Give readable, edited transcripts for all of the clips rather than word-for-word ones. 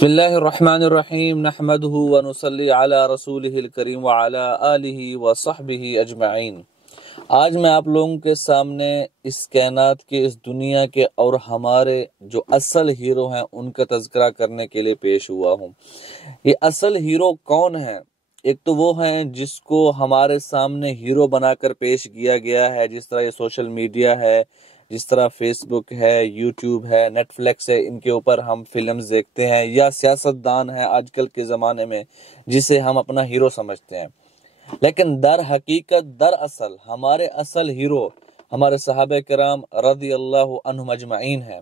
بسم اللہ الرحمن الرحیم نحمده ونصلی علی رسولہ الکریم وعلی آلہ وصحبہ اجمعین۔ آج میں آپ لوگوں کے سامنے اس کائنات کے، اس دنیا کے اور ہمارے جو اصل ہیرو ہیں ان کا تذکرہ کرنے کے لیے پیش ہوا ہوں۔ یہ اصل ہیرو کون ہیں؟ ایک تو وہ ہیں جس کو ہمارے سامنے ہیرو بنا کر پیش کیا گیا ہے، جس طرح یہ سوشل میڈیا ہے، جس طرح فیس بک ہے، یوٹیوب ہے، نیٹ فلیکس ہے، ان کے اوپر ہم فلمز دیکھتے ہیں، یا سیاستدان ہے آج کل کے زمانے میں جسے ہم اپنا ہیرو سمجھتے ہیں۔ لیکن در حقیقت دراصل ہمارے اصل ہیرو ہمارے صحابہ کرام رضی اللہ عنہم اجمعین ہیں۔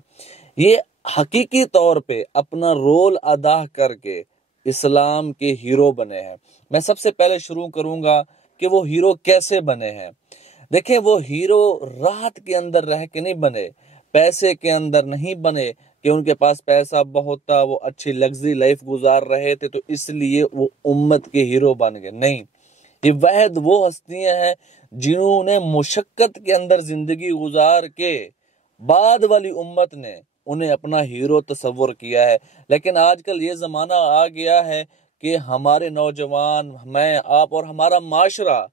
یہ حقیقی طور پہ اپنا رول ادا کر کے اسلام کے ہیرو بنے ہیں۔ میں سب سے پہلے شروع کروں گا کہ وہ ہیرو کیسے بنے ہیں۔ دیکھیں، وہ ہیرو راحت کے اندر رہ کے نہیں بنے، پیسے کے اندر نہیں بنے کہ ان کے پاس پیسہ بہت تھا، وہ اچھی لگژری لائف گزار رہے تھے تو اس لیے وہ امت کے ہیرو بن گئے۔ نہیں، یہ واحد وہ ہستیاں ہیں جنہوں نے مشقت کے اندر زندگی گزار کے بعد والی امت نے انہیں اپنا ہیرو تصور کیا ہے۔ لیکن آج کل یہ زمانہ آ گیا ہے کہ ہمارے نوجوان، میں، آپ اور ہمارا معاشرہ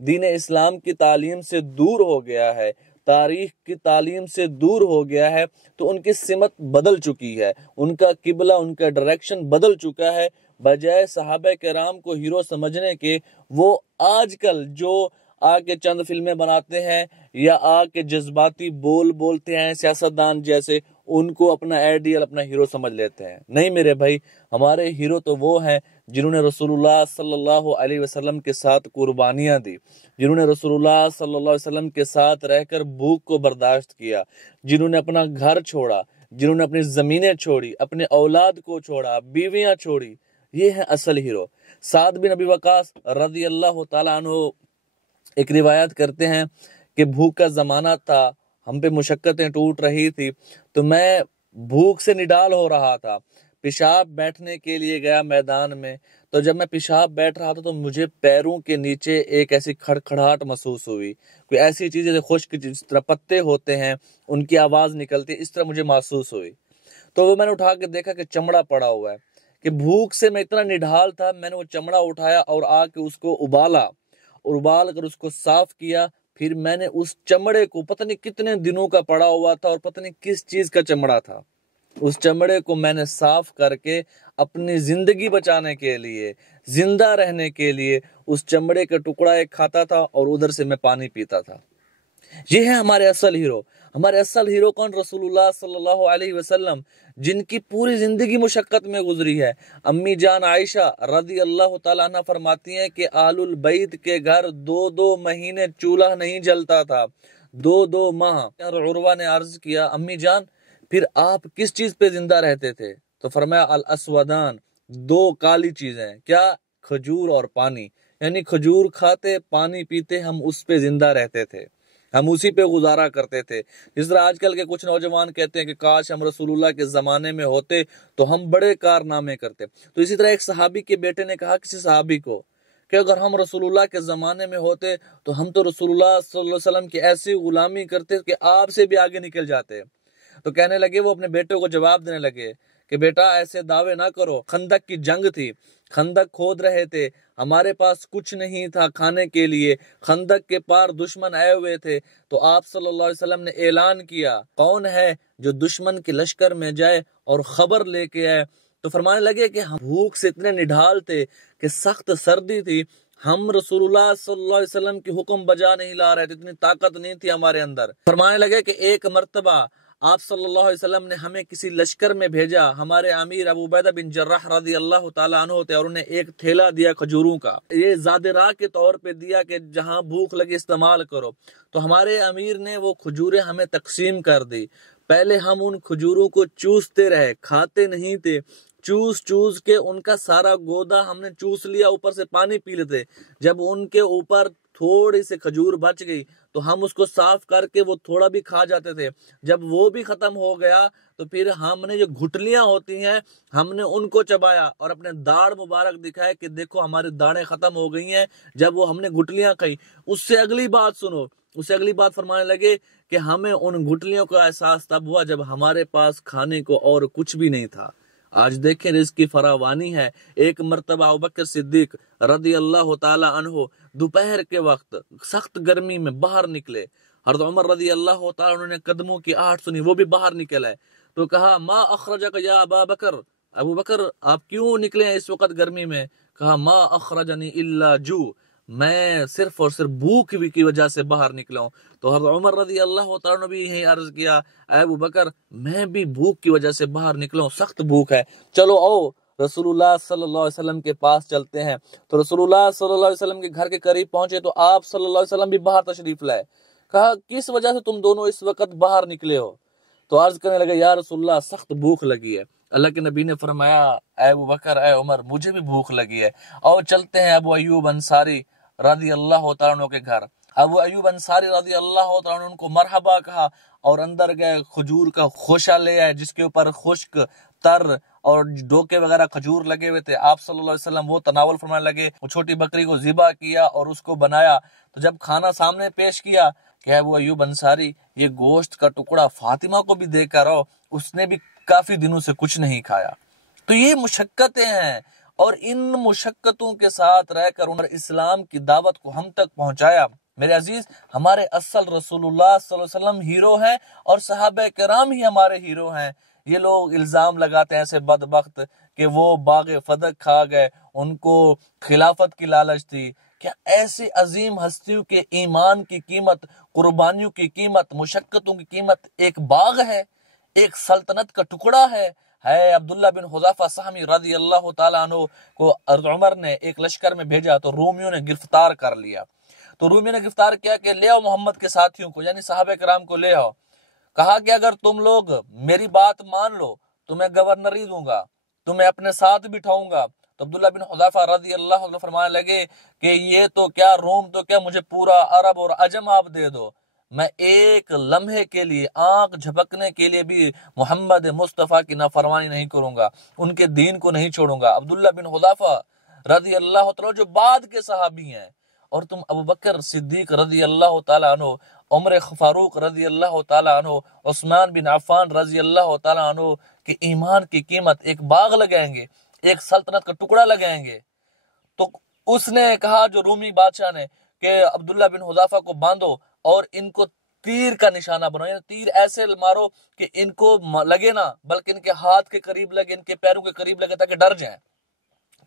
دین اسلام کی تعلیم سے دور ہو گیا ہے، تاریخ کی تعلیم سے دور ہو گیا ہے، تو ان کی سمت بدل چکی ہے، ان کا قبلہ، ان کا ڈائریکشن بدل چکا ہے۔ بجائے صحابہ کرام کو ہیرو سمجھنے کے، وہ آج کل جو آ کے چند فلمیں بناتے ہیں یا آ کے جذباتی بولتے ہیں سیاستدان جیسے، ان کو اپنا آئیڈیل، اپنا ہیرو سمجھ لیتے ہیں۔ نہیں میرے بھائی، ہمارے ہیرو تو وہ ہیں جنہوں نے رسول اللہ صلی اللہ علیہ وسلم کے ساتھ قربانیاں دی، جنہوں نے رسول اللہ صلی اللہ علیہ وسلم کے ساتھ رہ کر بھوک کو برداشت کیا، جنہوں نے اپنا گھر چھوڑا، جنہوں نے اپنی زمینیں چھوڑی، اپنے اولاد کو چھوڑا، بیویاں چھوڑی۔ یہ ہیں اصل ہیرو۔ سعد بن ابی وقاص رضی اللہ تعالیٰ عنہ ایک روایت کرتے ہیں کہ بھوک کا زمانہ تھا، ہم پہ مشقتیں ٹوٹ رہی تھی، تو میں بھوک سے نڈال ہو رہا تھا، پیشاب بیٹھنے کے لیے گیا میدان میں، تو جب میں پیشاب بیٹھ رہا تھا تو مجھے پیروں کے نیچے ایک ایسی کھڑکھڑاہٹ محسوس ہوئی، کوئی ایسی چیز جیسے خشک، جس طرح پتے ہوتے ہیں ان کی آواز نکلتی ہے، اس طرح مجھے محسوس ہوئی۔ تو وہ میں نے اٹھا کے دیکھا کہ چمڑا پڑا ہوا ہے، کہ بھوک سے میں اتنا نڈھال تھا، میں نے وہ چمڑا اٹھایا اور آ کے اس کو ابالا، اور ابال کر اس کو صاف کیا۔ پھر میں نے اس چمڑے کو، پتہ نہیں کتنے دنوں کا پڑا ہوا تھا اور پتہ نہیں کس چیز کا چمڑا تھا، اس چمڑے کو میں نے صاف کر کے اپنی زندگی بچانے کے لیے، زندہ رہنے کے لیے اس چمڑے کا ٹکڑا ایک کھاتا تھا اور ادھر سے میں پانی پیتا تھا۔ یہ ہے ہمارے اصل ہیرو۔ ہمارے اصل ہیرو کون؟ رسول اللہ صلی اللہ علیہ وسلم، جن کی پوری زندگی مشقت میں گزری ہے۔ امی جان عائشہ رضی اللہ تعالیٰ عنہ فرماتی ہیں کہ آل البیت کے گھر 2 مہینے چولہا نہیں جلتا تھا، 2 ماہ۔ عروہ نے عرض کیا، امی جان پھر آپ کس چیز پہ زندہ رہتے تھے؟ تو فرمایا الاسودان، 2 کالی چیزیں، کیا؟ کھجور اور پانی، یعنی کھجور کھاتے، پانی پیتے، ہم اس پہ زندہ رہتے تھے، ہم اسی پہ گزارا کرتے تھے۔ جس طرح آج کل کے کچھ نوجوان کہتے ہیں کہ کاش ہم رسول اللہ کے زمانے میں ہوتے تو ہم بڑے کارنامے کرتے۔ تو اسی طرح ایک صحابی کے بیٹے نے کہا کسی صحابی کو کہ اگر ہم رسول اللہ کے زمانے میں ہوتے تو ہم تو رسول اللہ صلی اللہ علیہ وسلم کی ایسی غلامی کرتے کہ آپ سے بھی آگے نکل جاتے۔ تو کہنے لگے، وہ اپنے بیٹے کو جواب دینے لگے کہ بیٹا ایسے دعوے نہ کرو، خندق کی جنگ تھی، خندق کھود رہے تھے، ہمارے پاس کچھ نہیں تھا کھانے کے لیے، خندق کے پار دشمن آئے ہوئے تھے، تو آپ صلی اللہ علیہ وسلم نے اعلان کیا، کون ہے جو دشمن کے لشکر میں جائے اور خبر لے کے آئے؟ تو فرمانے لگے کہ ہم بھوک سے اتنے نڈھال تھے کہ سخت سردی تھی، ہم رسول اللہ صلی اللہ علیہ وسلم کی حکم بجا نہیں لا رہے تھے، اتنی طاقت نہیں تھی ہمارے اندر۔ فرمانے لگے کہ ایک مرتبہ آپ صلی اللہ علیہ وسلم نے ہمیں کسی لشکر میں بھیجا، ہمارے امیر ابو عبیدہ بن جراح رضی اللہ تعالیٰ عنہ تھے، اور انہیں ایک تھیلا دیا کھجوروں کا، یہ زاد راہ کے طور پہ دیا کہ جہاں بھوک لگے استعمال کرو۔ تو ہمارے امیر نے وہ کھجوریں ہمیں تقسیم کر دی۔ پہلے ہم ان کھجوروں کو چوستے رہے، کھاتے نہیں تھے، چوس کے ان کا سارا گودا ہم نے چوس لیا، اوپر سے پانی پی لیتے۔ جب ان کے اوپر تھوڑی سی کھجور بچ گئی تو ہم اس کو صاف کر کے وہ تھوڑا بھی کھا جاتے تھے۔ جب وہ بھی ختم ہو گیا تو پھر ہم نے جو گھٹلیاں ہوتی ہیں ہم نے ان کو چبایا اور اپنے داڑھ مبارک دکھائے کہ دیکھو ہماری داڑھیں ختم ہو گئی ہیں جب وہ ہم نے گھٹلیاں کھائی۔ اس سے اگلی بات سنو، اس سے اگلی بات فرمانے لگے کہ ہمیں ان گھٹلیوں کا احساس تب ہوا جب ہمارے پاس کھانے کو اور کچھ بھی نہیں تھا۔ آج دیکھیں رزق کی فراوانی ہے۔ ایک مرتبہ ابوبکر صدیق رضی اللہ تعالی عنہ دوپہر کے وقت سخت گرمی میں باہر نکلے۔ حضرت عمر رضی اللہ تعالی عنہ نے قدموں کی آہٹ سنی، وہ بھی باہر نکل آئے تو کہا ما اخرجک یا ابا بکر، ابو بکر آپ کیوں نکلے ہیں اس وقت گرمی میں؟ کہا ما اخرجنی الا جو، میں صرف اور صرف بھوک کی وجہ سے باہر نکلا ہوں۔ تو حضرت عمر رضی اللہ تعالیٰ نے بھی یہی عرض کیا، اے ابو بکر میں بھی بھوک کی وجہ سے باہر نکلا ہوں، سخت بھوک ہے، چلو آؤ رسول اللہ صلی اللہ علیہ وسلم کے پاس چلتے ہیں۔ تو رسول اللہ صلی اللہ علیہ وسلم کے گھر کے قریب پہنچے تو آپ صلی اللہ علیہ وسلم بھی باہر تشریف لائے۔ کہا کس وجہ سے تم دونوں اس وقت باہر نکلے ہو؟ تو عرض کرنے لگے یا رسول اللہ سخت بھوک لگی ہے۔ اللہ کے نبی نے فرمایا اے ابو بکر اے عمر مجھے بھی بھوک لگی ہے، اور چلتے ہیں ابو ایوب انصاری رضی اللہ تعالیٰ عنہ کے گھر۔ ابو ایوب انصاری رضی اللہ تعالیٰ عنہ ان کو مرحبا کہا اور اندر گئے، کھجور کا خوشہ لے آئے جس کے اوپر خشک تر اور ڈوکے وغیرہ کھجور لگے ہوئے تھے۔ آپ صلی اللہ علیہ وسلم وہ تناول فرمانے لگے، وہ چھوٹی بکری کو ذبح کیا اور اس کو بنایا۔ تو جب کھانا سامنے پیش کیا کہ ابو ایوب انصاری یہ گوشت کا ٹکڑا فاطمہ کو بھی دے کر آؤ، اس نے بھی کافی دنوں سے کچھ نہیں کھایا۔ تو یہ مشقتیں ہیں، اور ان مشقتوں کے ساتھ رہ کر انہوں نے اسلام کی دعوت کو ہم تک پہنچایا۔ میرے عزیز ہمارے اصل رسول اللہ صلی اللہ علیہ وسلم ہیرو ہیں، اور صحابہ کرام ہی ہمارے ہیرو ہیں۔ یہ لوگ الزام لگاتے ہیں ایسے بدبخت کہ وہ باغ فدق کھا گئے، ان کو خلافت کی لالچ تھی۔ کیا ایسی عظیم ہستیوں کے ایمان کی قیمت، قربانیوں کی قیمت، مشقتوں کی قیمت ایک باغ ہے، ایک سلطنت کا ٹکڑا ہے؟ عبداللہ بن حذیفہ سہمی رضی اللہ تعالیٰ عنہ کو عمر نے ایک لشکر میں بھیجا تو رومیوں نے گرفتار کر لیا۔ تو رومیوں نے گرفتار کیا کہ لے آؤ محمد کے ساتھیوں کو، یعنی صحابہ کرام کو لے آؤ۔ کہا کہ اگر تم لوگ میری بات مان لو تو میں گورنری دوں گا، تمہیں اپنے ساتھ بٹھاؤں گا۔ تو عبداللہ بن حذیفہ رضی اللہ عنہ فرمانے لگے کہ یہ تو کیا روم تو کیا، مجھے پورا عرب اور عجم آپ دے دو، میں ایک لمحے کے لیے، آنکھ جھپکنے کے لیے بھی محمد مصطفیٰ کی نافرمانی نہیں کروں گا، ان کے دین کو نہیں چھوڑوں گا۔ عبداللہ بن حذیفہ رضی اللہ تعالیٰ جو بعد کے صحابی ہیں، اور تم ابو بکر صدیق رضی اللہ تعالیٰ عنہ، عمر فاروق رضی اللہ تعالیٰ عنہ، عثمان بن عفان رضی اللہ تعالیٰ عنہ کے ایمان کی قیمت ایک باغ لگائیں گے، ایک سلطنت کا ٹکڑا لگائیں گے۔ تو اس نے کہا جو رومی بادشاہ نے کہ عبداللہ بن حذیفہ کو باندھو اور ان کو تیر کا نشانہ بناؤ، یعنی تیر ایسے مارو کہ ان کو لگے نہ بلکہ ان کے ہاتھ کے قریب لگے، ان کے پیروں کے قریب لگے تاکہ ڈر جائیں۔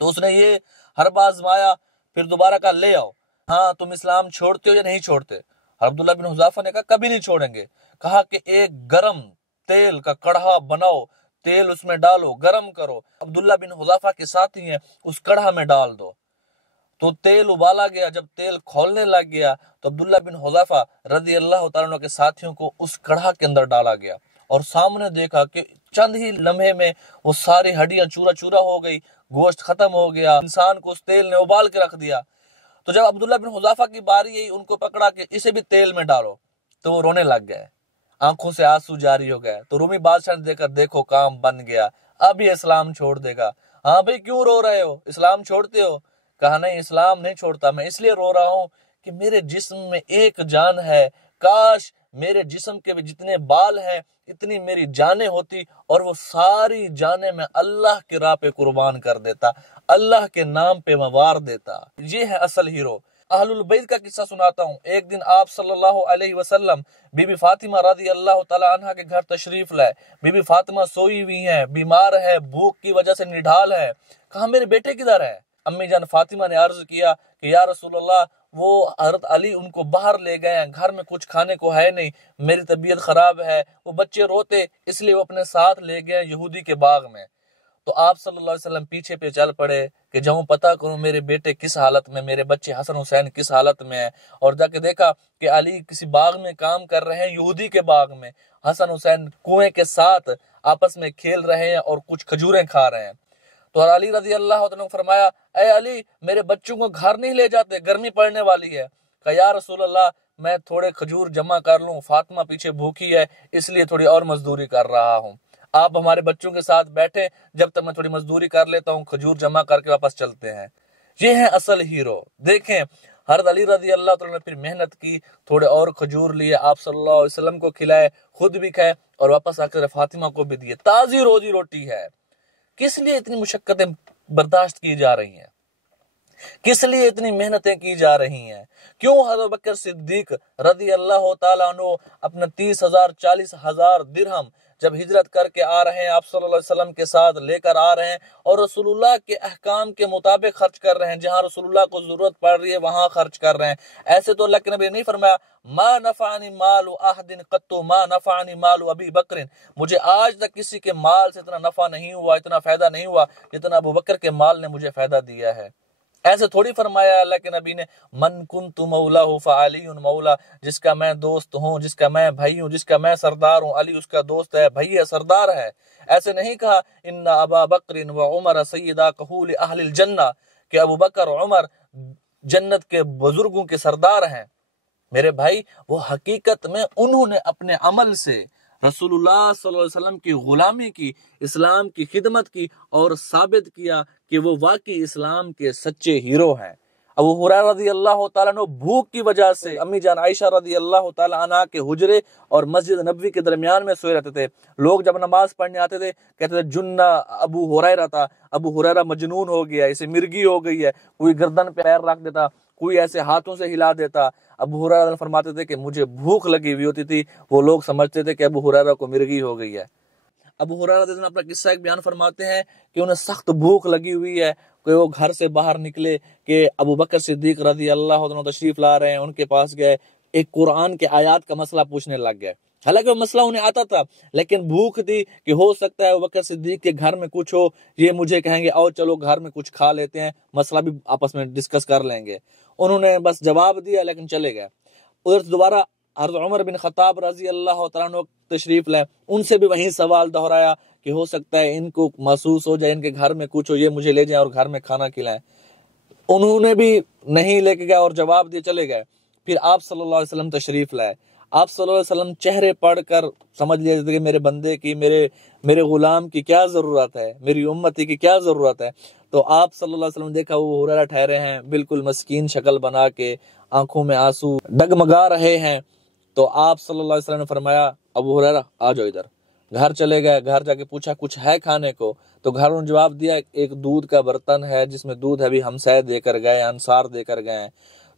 تو اس نے یہ ہر بار آزمایا، پھر دوبارہ کہا لے آؤ، ہاں تم اسلام چھوڑتے ہو یا نہیں چھوڑتے؟ عبداللہ بن حذیفہ نے کہا کبھی نہیں چھوڑیں گے۔ کہا کہ ایک گرم تیل کا کڑھا بناؤ، تیل اس میں ڈالو، گرم کرو، عبداللہ بن حذیفہ کے ساتھی ہیں اس کڑھا میں ڈال دو۔ تو تیل ابالا گیا، جب تیل کھولنے لگ گیا تو عبداللہ بن حذیفہ رضی اللہ تعالیٰ عنہ کے ساتھیوں کو اس کڑھا کے اندر ڈالا گیا، اور سامنے دیکھا کہ چند ہی لمحے میں وہ ساری ہڈیاں چورا چورا ہو گئی، گوشت ختم ہو گیا، انسان کو اس تیل نے ابال کے رکھ دیا۔ تو جب عبداللہ بن حذیفہ کی باری آئی، ان کو پکڑا کہ اسے بھی تیل میں ڈالو، تو وہ رونے لگ گئے، آنکھوں سے آنسو جاری ہو گئے۔ تو رومی بادشاہ نے دیکھا دیکھو کام بن گیا، اب یہ اسلام چھوڑ دے گا۔ ہاں بھئی کیوں رو رہے ہو، اسلام چھوڑتے ہو؟ کہا نہیں اسلام نہیں چھوڑتا، میں اس لیے رو رہا ہوں کہ میرے جسم میں ایک جان ہے، کاش میرے جسم کے بھی جتنے بال ہیں اتنی میری جانیں ہوتی، اور وہ ساری جانیں میں اللہ کی راہ پہ قربان کر دیتا، اللہ کے نام پہ میں وار دیتا۔ یہ ہے اصل ہیرو۔ اہل البیت کا قصہ سناتا ہوں۔ ایک دن آپ صلی اللہ علیہ وسلم بی بی فاطمہ رضی اللہ تعالی عنہ کے گھر تشریف لائے۔ بی بی فاطمہ سوئی ہوئی ہیں، بیمار ہے، بھوک کی وجہ سے نڈھال ہے۔ کہا میرے بیٹے کدھر ہے؟ امی جان فاطمہ نے عرض کیا کہ یا رسول اللہ وہ حضرت علی ان کو باہر لے گئے ہیں، گھر میں کچھ کھانے کو ہے نہیں، میری طبیعت خراب ہے، وہ بچے روتے اس لیے وہ اپنے ساتھ لے گئے یہودی کے باغ میں۔ تو آپ صلی اللہ علیہ وسلم پیچھے پہ چل پڑے کہ جاؤں پتہ کروں میرے بیٹے کس حالت میں، میرے بچے حسن حسین کس حالت میں ہیں، اور جا کے دیکھا کہ علی کسی باغ میں کام کر رہے ہیں، یہودی کے باغ میں، حسن حسین کنویں کے ساتھ آپس میں کھیل رہے ہیں اور کچھ کھجوریں کھا رہے ہیں۔ تو علی رضی اللہ عنہ نے فرمایا اے علی میرے بچوں کو گھر نہیں لے جاتے، گرمی پڑنے والی ہے۔ کہا یا رسول اللہ میں تھوڑے کھجور جمع کر لوں، فاطمہ پیچھے بھوکی ہے اس لیے تھوڑی اور مزدوری کر رہا ہوں، آپ ہمارے بچوں کے ساتھ بیٹھے جب تک میں تھوڑی مزدوری کر لیتا ہوں، کھجور جمع کر کے واپس چلتے ہیں۔ یہ ہیں اصل ہیرو۔ دیکھیں حضرت علی رضی اللہ تعالیٰ نے پھر محنت کی، تھوڑے اور کھجور لیے، آپ صلی اللہ علیہ وسلم کو کھلائے، خود بھی کھائے، اور واپس آ کر فاطمہ کو بھی دیے۔ تازی روزی روٹی ہے، کس لیے اتنی مشقتیں برداشت کی جا رہی ہیں؟ کس لیے اتنی محنتیں کی جا رہی ہیں؟ کیوں حضرت بکر صدیق رضی اللہ تعالیٰ عنہ اپنا 30,000 40,000 درہم جب ہجرت کر کے آ رہے ہیں، آپ صلی اللہ علیہ وسلم کے ساتھ لے کر آ رہے ہیں اور رسول اللہ کے احکام کے مطابق خرچ کر رہے ہیں، جہاں رسول اللہ کو ضرورت پڑ رہی ہے وہاں خرچ کر رہے ہیں؟ ایسے تو اللہ کے نبی نے نہیں فرمایا ما نفعنی مال احد قط ما نفعنی مال ابی بکر، مجھے آج تک کسی کے مال سے اتنا نفع نہیں ہوا، اتنا فائدہ نہیں ہوا جتنا ابو بکر کے مال نے مجھے فائدہ دیا ہے۔ ایسے تھوڑی فرمایا اللہ کے نبی نے من کنت مولا فعلی مولا، جس کا میں دوست ہوں، جس کا میں بھائی ہوں، جس کا میں سردار ہوں، علی اس کا دوست ہے، بھائی ہے، سردار ہے۔ ایسے نہیں کہا ان ابا بکر و عمر سیدا کہول اہل الجنہ، کہ ابو بکر اور عمر جنت کے بزرگوں کے سردار ہیں۔ میرے بھائی، وہ حقیقت میں انہوں نے اپنے عمل سے رسول اللہ صلی اللہ علیہ وسلم کی غلامی کی، اسلام کی خدمت کی اور ثابت کیا کہ وہ واقعی اسلام کے سچے ہیرو ہیں۔ ابو ہریرہ رضی اللہ تعالیٰ عنہ بھوک کی وجہ سے امی جان عائشہ رضی اللہ تعالیٰ عنہ کے حجرے اور مسجد نبوی کے درمیان میں سوئے رہتے تھے۔ لوگ جب نماز پڑھنے آتے تھے کہتے تھے جنہ ابو ہریرہ تھا، ابو ہریرہ مجنون ہو گیا، اسے مرگی ہو گئی ہے۔ کوئی گردن پہ پیر رکھ دیتا، کوئی ایسے ہاتھوں سے ہلا دیتا۔ ابو ہریرہ فرماتے تھے کہ مجھے بھوک لگی ہوئی ہوتی تھی، وہ لوگ سمجھتے تھے کہ ابو ہریرہ کو مرگی ہو گئی ہے۔ ابو ہریرہ اپنا قصہ ایک بیان فرماتے ہیں کہ انہیں سخت بھوک لگی ہوئی ہے کہ وہ گھر سے باہر نکلے کہ ابو بکر صدیق رضی اللہ عنہ تشریف لا رہے ہیں، ان کے پاس گئے، ایک قرآن کے آیات کا مسئلہ پوچھنے لگ گئے۔ حالانکہ وہ مسئلہ انہیں آتا تھا، لیکن بھوک تھی کہ ہو سکتا ہے ابو بکر صدیق کے گھر میں کچھ ہو، یہ مجھے کہیں گے اور چلو گھر میں کچھ کھا لیتے ہیں، مسئلہ بھی آپس میں ڈسکس کر لیں گے۔ انہوں نے بس جواب دیا لیکن چلے گئے۔ ادھر دوبارہ حضرت عمر بن خطاب رضی اللہ تعالیٰ عنہ تشریف لائے، ان سے بھی وہیں سوال دہرایا کہ ہو سکتا ہے ان کو محسوس ہو جائے ان کے گھر میں کچھ ہو، یہ مجھے لے جائیں اور گھر میں کھانا کھلائیں۔ انہوں نے بھی نہیں لے کے گئے اور جواب دیے، چلے گئے۔ پھر آپ صلی اللہ علیہ وسلم تشریف لائے۔ آپ صلی اللہ علیہ وسلم چہرے پڑھ کر سمجھ لیا کہ میرے بندے کی، میرے غلام کی کیا ضرورت ہے، میری امتی کی کیا ضرورت ہے۔ تو آپ صلی اللہ علیہ وسلم دیکھا وہ ہریرہ ٹھہرے ہیں بالکل مسکین شکل بنا کے، آنکھوں میں آنسو ڈگمگا رہے ہیں۔ تو آپ صلی اللہ علیہ وسلم نے فرمایا ابو ہریرہ آ جاؤ ادھر۔ گھر چلے گئے، گھر جا کے پوچھا کچھ ہے کھانے کو؟ تو گھر نے جواب دیا ایک دودھ کا برتن ہے جس میں دودھ ہے، بھی ہمسائے دے کر گئے، انصار دے کر گئے ہیں۔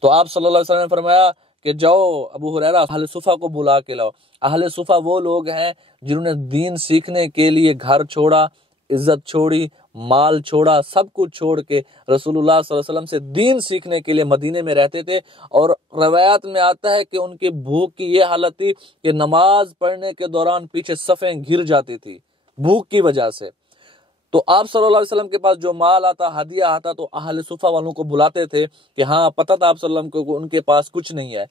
تو آپ صلی اللہ علیہ وسلم نے فرمایا کہ جاؤ ابو ہریرہ اہل صفہ کو بلا کے لاؤ۔ اہل صفہ وہ لوگ ہیں جنہوں نے دین سیکھنے کے لیے گھر چھوڑا، عزت چھوڑی، مال چھوڑا، سب کچھ چھوڑ کے رسول اللہ صلی اللہ علیہ وسلم سے دین سیکھنے کے لیے مدینے میں رہتے تھے۔ اور روایات میں آتا ہے کہ ان کی بھوک کی یہ حالت تھی کہ نماز پڑھنے کے دوران پیچھے صفیں گر جاتی تھی بھوک کی وجہ سے۔ تو آپ صلی اللہ علیہ وسلم کے پاس جو مال آتا، ہدیہ آتا، تو اہل صفہ والوں کو بلاتے تھے کہ ہاں پتہ تھا آپ صلی اللہ علیہ وسلم کو ان کے پاس کچھ نہیں ہے۔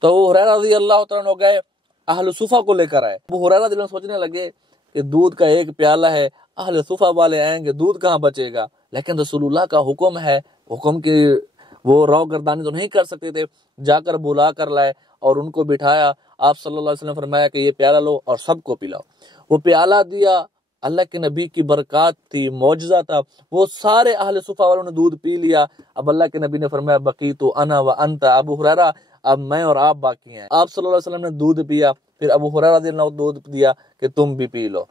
تو وہ ہریرہ رضی اللہ تعالیٰ عنہ گئے، اہل صفہ کو لے کر آئے۔ وہ ہریرہ دل میں سوچنے لگے کہ دودھ کا ایک پیالہ ہے، اہل صفہ والے آئیں گے، دودھ کہاں بچے گا؟ لیکن رسول اللہ کا حکم ہے، حکم کی وہ رو گردانی تو نہیں کر سکتے تھے۔ جا کر بلا کر لائے اور ان کو بٹھایا۔ آپ صلی اللہ علیہ وسلم نے فرمایا کہ یہ پیالہ لو اور سب کو پلاؤ۔ وہ پیالہ دیا، اللہ کے نبی کی برکات تھی، معجزہ تھا، وہ سارے اہل صفہ والوں نے دودھ پی لیا۔ اب اللہ کے نبی نے فرمایا بقیت انا وانت ابو ہریرہ، اب میں اور آپ باقی ہیں۔ آپ صلی اللہ علیہ وسلم نے دودھ پیا، پھر ابو ہریرہ رضی اللہ عنہ دودھ دیا کہ تم بھی پی لو۔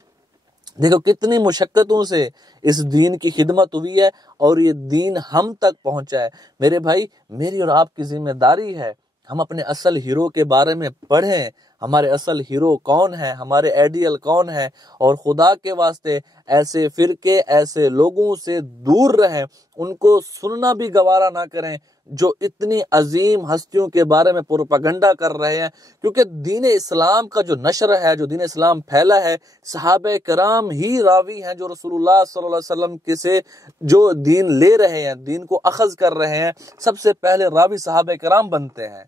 دیکھو کتنی مشقتوں سے اس دین کی خدمت ہوئی ہے اور یہ دین ہم تک پہنچا ہے۔ میرے بھائی، میری اور آپ کی ذمہ داری ہے ہم اپنے اصل ہیرو کے بارے میں پڑھیں، ہمارے اصل ہیرو کون ہیں، ہمارے آئیڈیل کون ہیں، اور خدا کے واسطے ایسے فرقے، ایسے لوگوں سے دور رہیں، ان کو سننا بھی گوارا نہ کریں جو اتنی عظیم ہستیوں کے بارے میں پروپیگنڈا کر رہے ہیں۔ کیونکہ دین اسلام کا جو نشر ہے، جو دین اسلام پھیلا ہے، صحابہ کرام ہی راوی ہیں جو رسول اللہ صلی اللہ علیہ وسلم کے سے جو دین لے رہے ہیں، دین کو اخذ کر رہے ہیں، سب سے پہلے راوی صحابہ کرام بنتے ہیں۔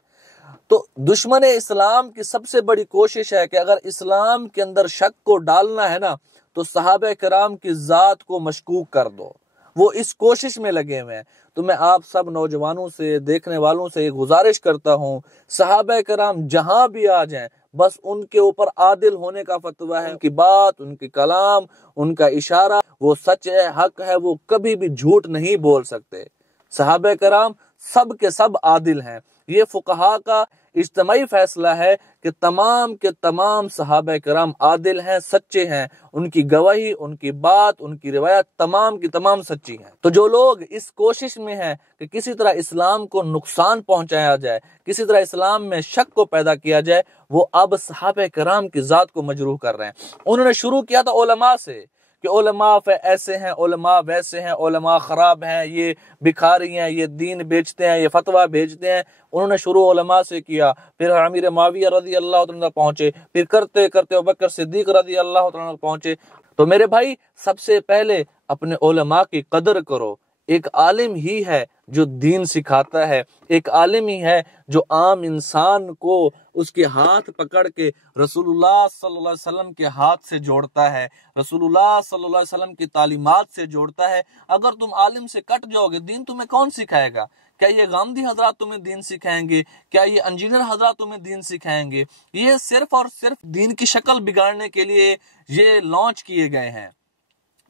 تو دشمن اسلام کی سب سے بڑی کوشش ہے کہ اگر اسلام کے اندر شک کو ڈالنا ہے نا، تو صحابہ کرام کی ذات کو مشکوک کر دو۔ وہ اس کوشش میں لگے ہوئے ہیں۔ تو میں آپ سب نوجوانوں سے، دیکھنے والوں سے یہ گزارش کرتا ہوں، صحابہ کرام جہاں بھی آ جائیں، بس ان کے اوپر عادل ہونے کا فتویٰ ہے۔ ان کی بات، ان کی کلام، ان کا اشارہ وہ سچ ہے، حق ہے، وہ کبھی بھی جھوٹ نہیں بول سکتے۔ صحابہ کرام سب کے سب عادل ہیں۔ یہ فقہا کا اجتماعی فیصلہ ہے کہ تمام کے تمام صحابہ کرام عادل ہیں، سچے ہیں، ان کی گواہی، ان کی بات، ان کی روایت تمام کی تمام سچی ہیں۔ تو جو لوگ اس کوشش میں ہیں کہ کسی طرح اسلام کو نقصان پہنچایا جائے، کسی طرح اسلام میں شک کو پیدا کیا جائے، وہ اب صحابہ کرام کی ذات کو مجروح کر رہے ہیں۔ انہوں نے شروع کیا تھا علماء سے کہ علماء ایسے ہیں، علماء ویسے ہیں، علماء خراب ہیں، یہ بھکاری ہیں، یہ دین بیچتے ہیں، یہ فتویٰ بھیجتے ہیں۔ انہوں نے شروع علماء سے کیا، پھر امیر معاویہ رضی اللہ تعالیٰ عنہ پہنچے، پھر کرتے کرتے ابوبکر صدیق رضی اللہ تعالیٰ عنہ پہنچے۔ تو میرے بھائی، سب سے پہلے اپنے علماء کی قدر کرو۔ ایک عالم ہی ہے جو دین سکھاتا ہے، ایک عالم ہی ہے جو عام انسان کو اس کے ہاتھ پکڑ کے رسول اللہ صلی اللہ علیہ وسلم کے ہاتھ سے جوڑتا ہے، رسول اللہ صلی اللہ علیہ وسلم کی تعلیمات سے جوڑتا ہے۔ اگر تم عالم سے کٹ جاؤ گے، دین تمہیں کون سکھائے گا؟ کیا یہ غامدی حضرات تمہیں دین سکھائیں گے؟ کیا یہ انجینئر حضرات تمہیں دین سکھائیں گے؟ یہ صرف اور صرف دین کی شکل بگاڑنے کے لیے یہ لانچ کیے گئے ہیں۔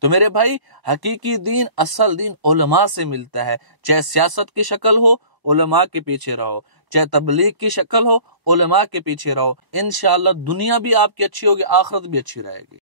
تو میرے بھائی، حقیقی دین، اصل دین علماء سے ملتا ہے۔ چاہے سیاست کی شکل ہو، علماء کے پیچھے رہو، چاہے تبلیغ کی شکل ہو، علماء کے پیچھے رہو۔ انشاءاللہ دنیا بھی آپ کی اچھی ہوگی، آخرت بھی اچھی رہے گی۔